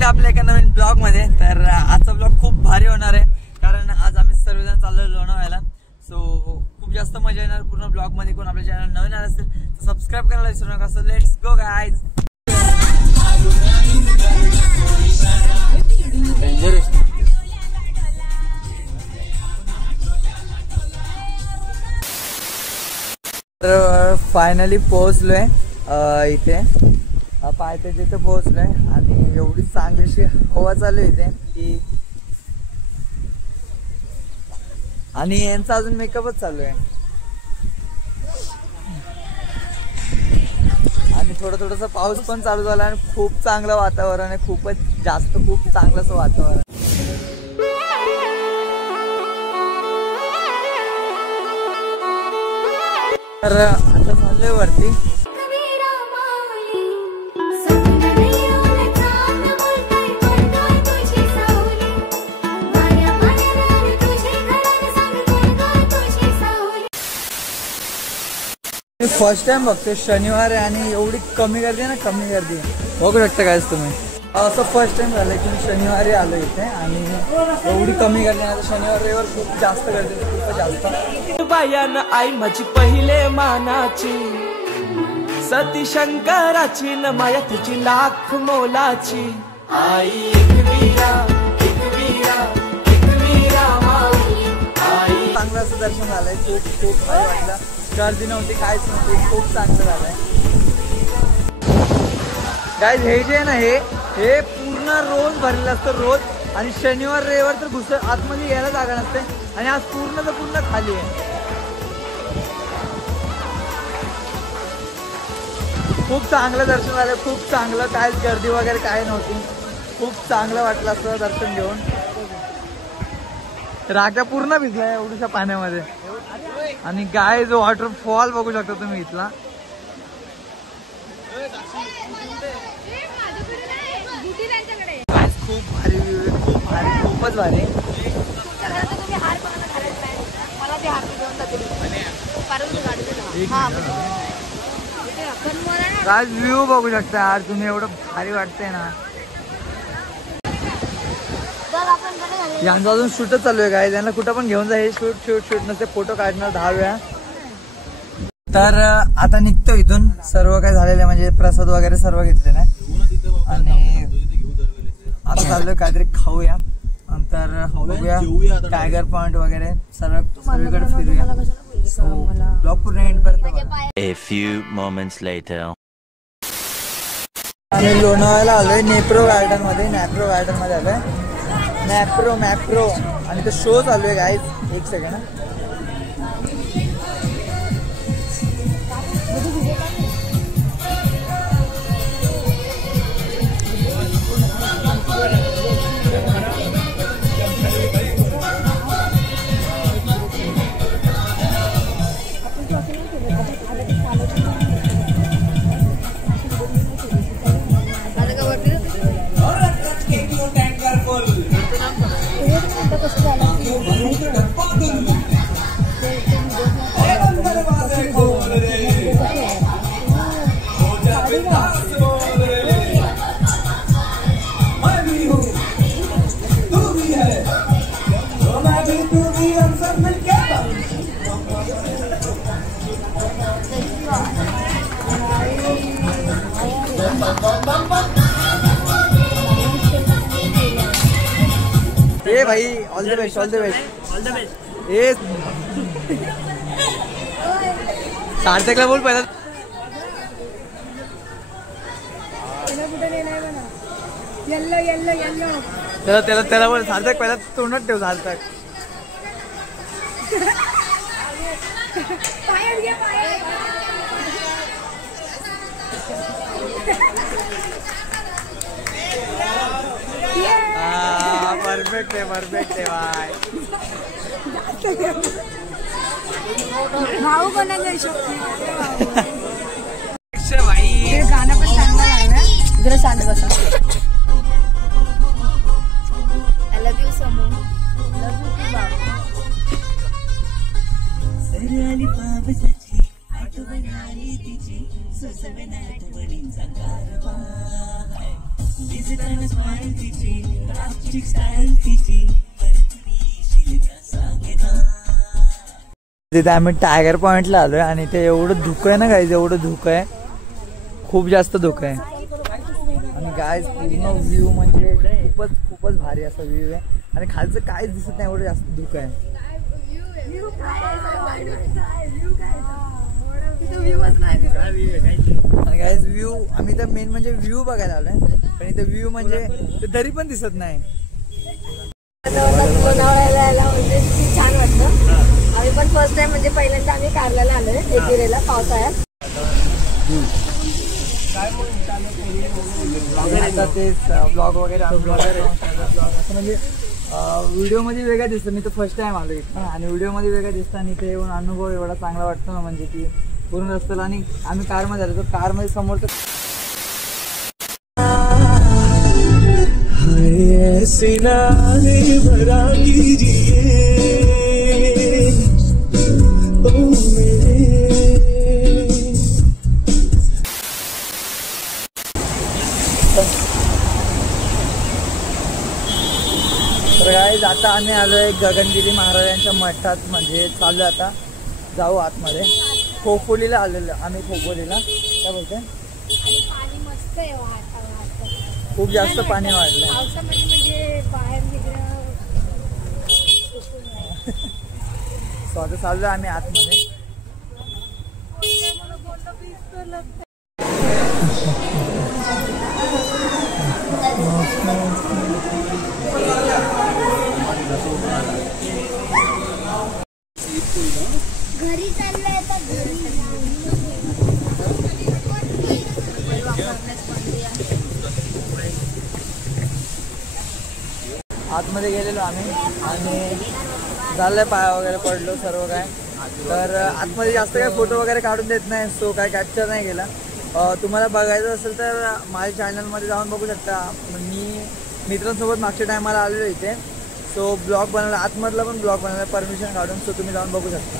स्वागत आहे आपल्या एका नवीन ब्लॉग मध्ये। तर आजचा ब्लॉग खूप भारी होणार आहे कारण आज आम्ही सर्वजण चाललोय लोणावळ्याला। सो खूप जास्त मजा येणार पूर्ण ब्लॉग मध्ये। कोण आपल्या चॅनल नवीन आला असेल तर सबस्क्राइब करायला विसरू नका। So let's go guys. तर फायनली पोहोचलोय इथे पायथ्याच्या जिथे पोहोचलोय आणि एवढी चांगलीशी हवा चालू इथे की आणि यांचा अजून मेकअपच चालू आहे आणि थोडंसं पाऊस पण चालू झाला आणि खूप चांगलं वातावरण आहे। खूपच जास्त खूप चांगलं असं वातावरण। तर आता चाललोय वरती। फर्स्ट टाइम बघतोय शनिवार आहे आणि एवढी कमी गर्दी आहे ना, कमी गर्दी बघू शकता काय तुम्ही। असं फर्स्ट टाइम झालंय की मी शनिवारी आलो इथे आणि एवढी कमी गर्दी आहे। शनिवार रविवार खूप जास्त गर्दी, खूप जास्त। बायान आई माझी पहिले मानाची, सती शंकराची न माया तुझी लाख मोलाची। आई एक वीरा आई। चांगलं असं दर्शन झालंय, खूप भारी वाटलं। गर्दी नव्हती, काहीच नव्हती, खूप चांगलं झालंय गाइस। हे जे आहे ना हे पूर्ण रोज भरलेलं असतं रोज आणि शनिवार रविवार तर आतमध्ये यायला जागा नसते आणि आज पूर्ण खाली आहे। खूप चांगलं दर्शन झालं, खूप चांगलं, काहीच गर्दी वगैरे काय नव्हती। खूप चांगलं वाटलं असं दर्शन घेऊन। राख्या पूर्ण भिजलाय एवढ्याशा पाण्यामध्ये आणि गाय जो वॉटरफॉल बघू शकता तुम्ही इथला। खूप भारी व्ह्यू आहे, खूप भारी, खूपच भारी। गाइस व्ह्यू बघू शकता यार तुम्ही, एवढं भारी वाटतंय ना। यांचा अजून शूटच चालू आहे गाइस, यांना कुठं पण घेऊन जा। हे शूट नसते, फोटो काढणार 10 वेळा। तर आता निघतो इथून, सर्व काय झालेलं आहे म्हणजे प्रसाद वगैरे सर्व घेतलेला आहे आणि आता चाललोय काहीतरी खाऊया, नंतर बघूया टायगर पॉइंट वगैरे सर्वीकडे फिरूया। सो ब्लॉग पूर्ण एंड करतो। A few moments later. आम्ही लोणावळ्याला आलोय, नेप्रो गार्डन मध्ये आलोय। मॅप्रो आणि तो शो चालू आहे गाइस। एक सेकंड। ए भाई ऑल द बेस्ट। ए सार्थकला बोल पहिला। त्याला बोल सार्थक, पहिला तोंडात ठेव सार्थक। परफेक्ट है भाई। भाऊ कोणाचा शक्ती भाई, हे गाणं पण चांगलं लागलं जरा शांत बसा। I love you Samu, love you बाबा। सरली पावसाची आठवण आली तिची, सुसवना आठवणींचा गारवा। तिथे आम्ही टायगर पॉइंटला आलोय आणि ते एवढं धुकं आहे ना गाईज, एवढं धुकं आहे, खूप जास्त धुकं आहे. आणि गाईज पूर्ण व्ह्यू म्हणजे खूपच भारी असा व्ह्यू आहे आणि खालचं काहीच दिसत नाही, एवढं जास्त धुकं आहे. आणि गाईज व्ह्यू आम्ही तर मेन म्हणजे व्ह्यू बघायला आलोय, पण इथे व्ह्यू म्हणजे तरी पण दिसत नाही. लोणावळ्याला म्हणजे खूप छान वाटतं. आम्ही पण फर्स्ट टाइम म्हणजे पहिल्यांदा आम्ही कारल्याला आलोय एकेरीला पावसाळ्यात. आता तेच ब्लॉग वगैरे असं म्हणजे व्हिडिओ मध्ये वेगळं दिसतं. मी तर फर्स्ट टाइम आलो इथं आणि व्हिडिओ मध्ये वेगळं दिसतं आणि इथे येऊन अनुभव एवढा चांगला वाटतो ना, म्हणजे की पूर्ण रस्त्याला. आणि आम्ही कारमध्ये आलो तर कारमध्ये समोरचं तर गाईज आता आम्ही आलोय गगनगिरी महाराजांच्या मठात, म्हणजे चालू आता जाऊ आतमध्ये. खोपोलीला आलेलो आम्ही, खोपोलीला काय बोलते. पाणी मस्त आहे वाहत. खूप जास्त पाणी वाढलं पावसामध्ये म्हणजे बाहेर निघणं. सो आता चाललो आम्ही आतमध्ये. घरी चाललंय तर आतमध्ये गेलेलो आम्ही आणि झालंय, पाया वगैरे पडलो सर्व काय. तर आतमध्ये जास्त काय फोटो वगैरे काढून देत नाही, सो काय कॅप्चर नाही केला. तुम्हाला बघायचं असेल तर माझ्या चॅनलमध्ये जाऊन बघू शकता. मी मित्रांसोबत मागच्या टायमाला आलेलो इथे, सो ब्लॉग बनवला, आतमधला पण ब्लॉग बनवला परमिशन काढून, सो तुम्ही जाऊन बघू शकता.